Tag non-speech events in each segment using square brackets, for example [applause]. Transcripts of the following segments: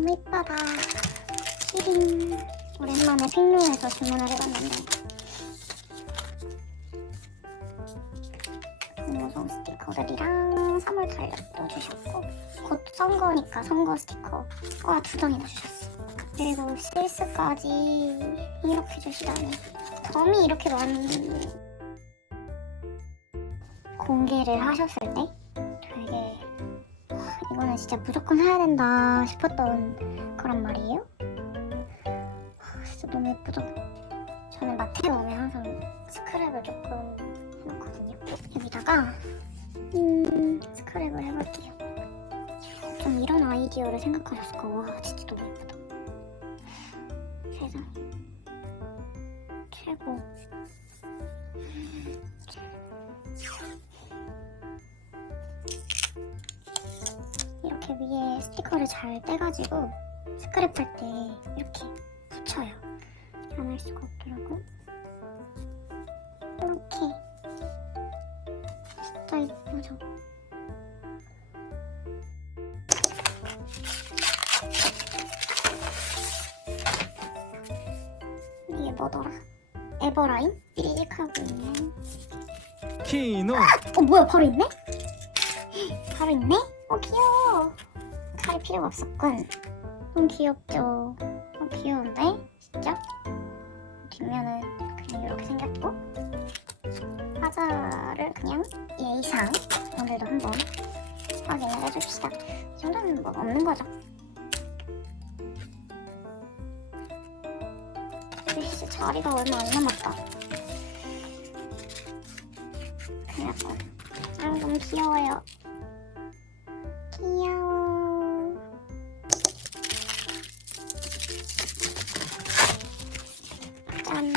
너무 이쁘다. 키링. 오랜만에 핑로에서 주문을 해봤는데. 동영상 스티커들이랑 선물 달력도 주셨고 곧 선거니까 선거 스티커 와 두 장이나 주셨어. 그리고 실스까지 이렇게 주시다니. 점이 이렇게 많은 공개를 하셨을 때 이거는 진짜 무조건 해야 된다 싶었던 그런 말이에요. 와, 진짜 너무 예쁘죠? 저는 마트에 오면 항상 스크랩을 조금 해놓거든요. 여기다가 음, 스크랩을 해볼게요. 좀 이런 아이디어를 생각하셨을까? 와 진짜 너무 예쁘다. 세상에 최고. 이렇게 위에 스티커를 잘 떼가지고 스크랩 할 때 이렇게 붙여요. 안할 수가 없더라고. 이렇게 진짜 이쁘죠? 이게 뭐더라? 에버라인? 삐릭하고 있는 키노 어 뭐야 바로 있네? [gasps] 바로 있네? 어 귀여워. 칼이 필요가 없었군. 너무 귀엽죠? 어 귀여운데? 진짜? 뒷면은 그냥 이렇게 생겼고. 화자를 그냥 예의상 오늘도 한번 확인을 해줍시다. 이 정도는 뭐 없는 거죠. 진짜 자리가 얼마 안 남았다. 그래갖고 아 너무 귀여워요 귀여워 짠.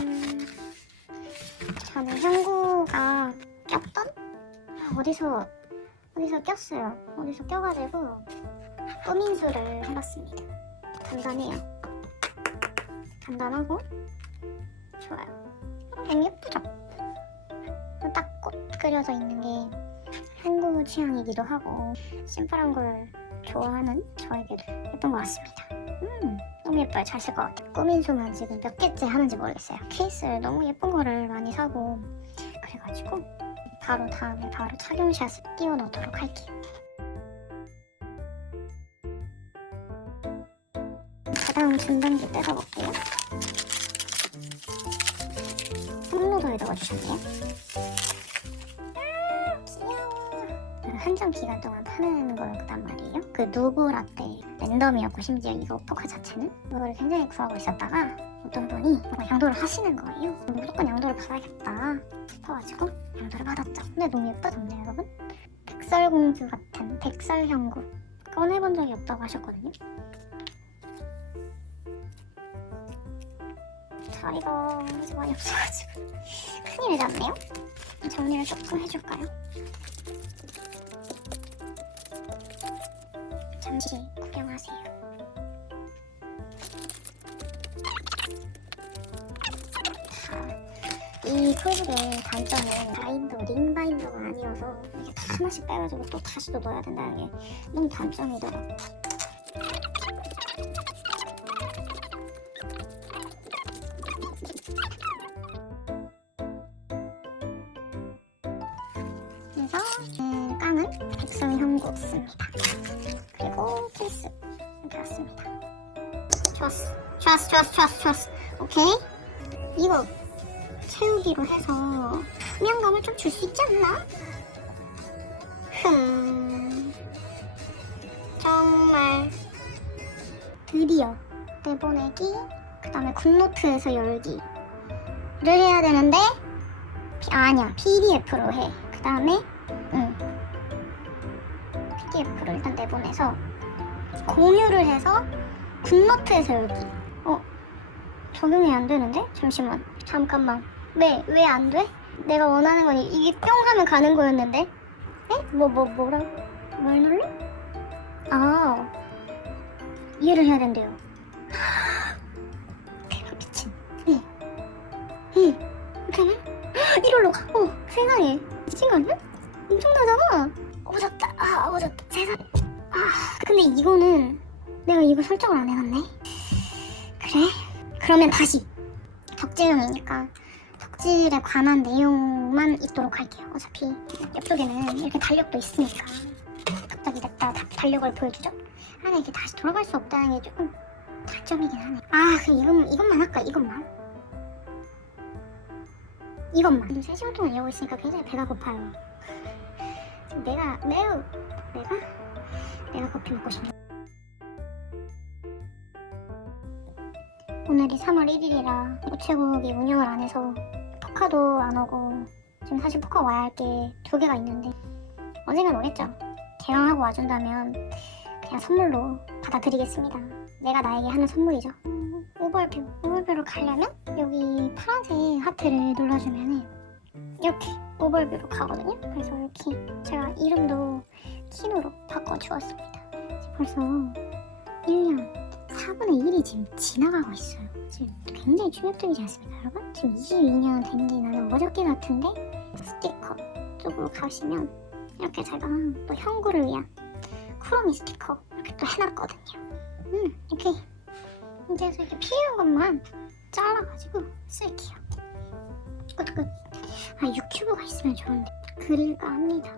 저는 향구가 꼈던? 아, 어디서 어디서 꼈어요? 어디서 껴가지고 꾸민수를 해봤습니다. 간단해요. 간단하고 좋아요. 너무 예쁘죠? 딱 꽃 그려져 있는 게 한국 취향이기도 하고 심플한 걸 좋아하는 저에게도 예쁜 것 같습니다. 음, 너무 예뻐요. 잘 쓸 것 같아요. 꾸민수만 지금 몇 개째 하는지 모르겠어요. 케이스를 너무 예쁜 거를 많이 사고 그래가지고 바로 다음에 바로 착용샷을 띄워 넣도록 할게요. 그다음 전단지 뜯어볼게요. 홈로더에 넣어주셨네요. 한정 기간 동안 파는 거였단 말이에요. 그 누구 라떼 랜덤이었고 심지어 이거 포카 자체는 이거를 굉장히 구하고 있었다가 어떤 분이 양도를 하시는 거예요. 무조건 양도를 받아야겠다 싶어가지고 양도를 받았죠. 근데 너무 예쁘던데요, 여러분? 백설공주 같은 백설형구 꺼내본 적이 없다고 하셨거든요. 자리가 아주 많이 없어가지고 큰일이 났네요. 정리를 조금 해줄까요? 잠시 구경하세요. 자, 이 콜북의 단점은 바인더, 링 바인더가 아니어서 이게 다 하나씩 빼가지고 또 다시 또 넣어야 된다는 게 너무 단점이더라고. 그래서 음, 깡은 백성 형구 씁니다. 좋았어, 좋았어, 좋았어, 좋았어, 좋았어. 오케이. 이거 채우기로 해서 투명감을 좀 줄 수 있지 않나? 흠. 정말 드디어 내보내기 그 다음에 굿노트에서 열기를 해야 되는데 피- 아니야 PDF로 해. 그 다음에 응. PDF로 일단 내보내서 공유를 해서 굿노트에서 열기. 어 적용이 안 되는데? 잠시만. 잠깐만. 왜 왜 안 돼? 내가 원하는 건 이- 이게 뿅 하면 가는 거였는데? 에? 뭐 뭐 뭐라? 뭘 눌러? 아 이해를 해야 된대요. [laughs] 대박 미친. 응. 응. 이렇게 하면 [gasps] 1월로 가. 어, 세상에. 미친 거 아니야? 이거 설정을 안 해놨네. 그래? 그러면 다시 덕질용이니까 덕질에 관한 내용만 있도록 할게요. 어차피 옆쪽에는 이렇게 달력도 있으니까 갑자기 냈다 다- 달력을 보여주죠. 하나 이게 다시 돌아갈 수 없다는 게 조금 단점이긴 하네. 아, 그 이건 이것만 할까? 이것만. 이것만. 지금 3시간 동안 이러고 있으니까 굉장히 배가 고파요. 내가 매우 내가 내가 커피 먹고 싶네. 오늘이 3월 1일이라 우체국이 운영을 안 해서 포카도 안 오고 지금 사실 포카 와야 할 게 두 개가 있는데 언젠간 오겠죠. 개강하고 와준다면 그냥 선물로 받아드리겠습니다. 내가 나에게 하는 선물이죠. 음, 오벌뷰. 오벌뷰로 가려면 여기 파란색 하트를 눌러주면 이렇게 오벌뷰로 가거든요. 그래서 이렇게 제가 이름도 키노로 바꿔주었습니다. 벌써 1년 4분의 1이 지금 지나가고 있어요. 지금 굉장히 충격적이지 않습니까, 여러분? 지금 22년 된 지 나는 어저께 같은데 스티커 쪽으로 가시면 이렇게 제가 또 형구를 위한 쿠로미 스티커 이렇게 또 해놨거든요. 음, 이렇게 이제 이렇게 필요한 것만 잘라가지고 쓸게요. 끝끝. 아 유튜브가 있으면 좋은데 그릴까 합니다.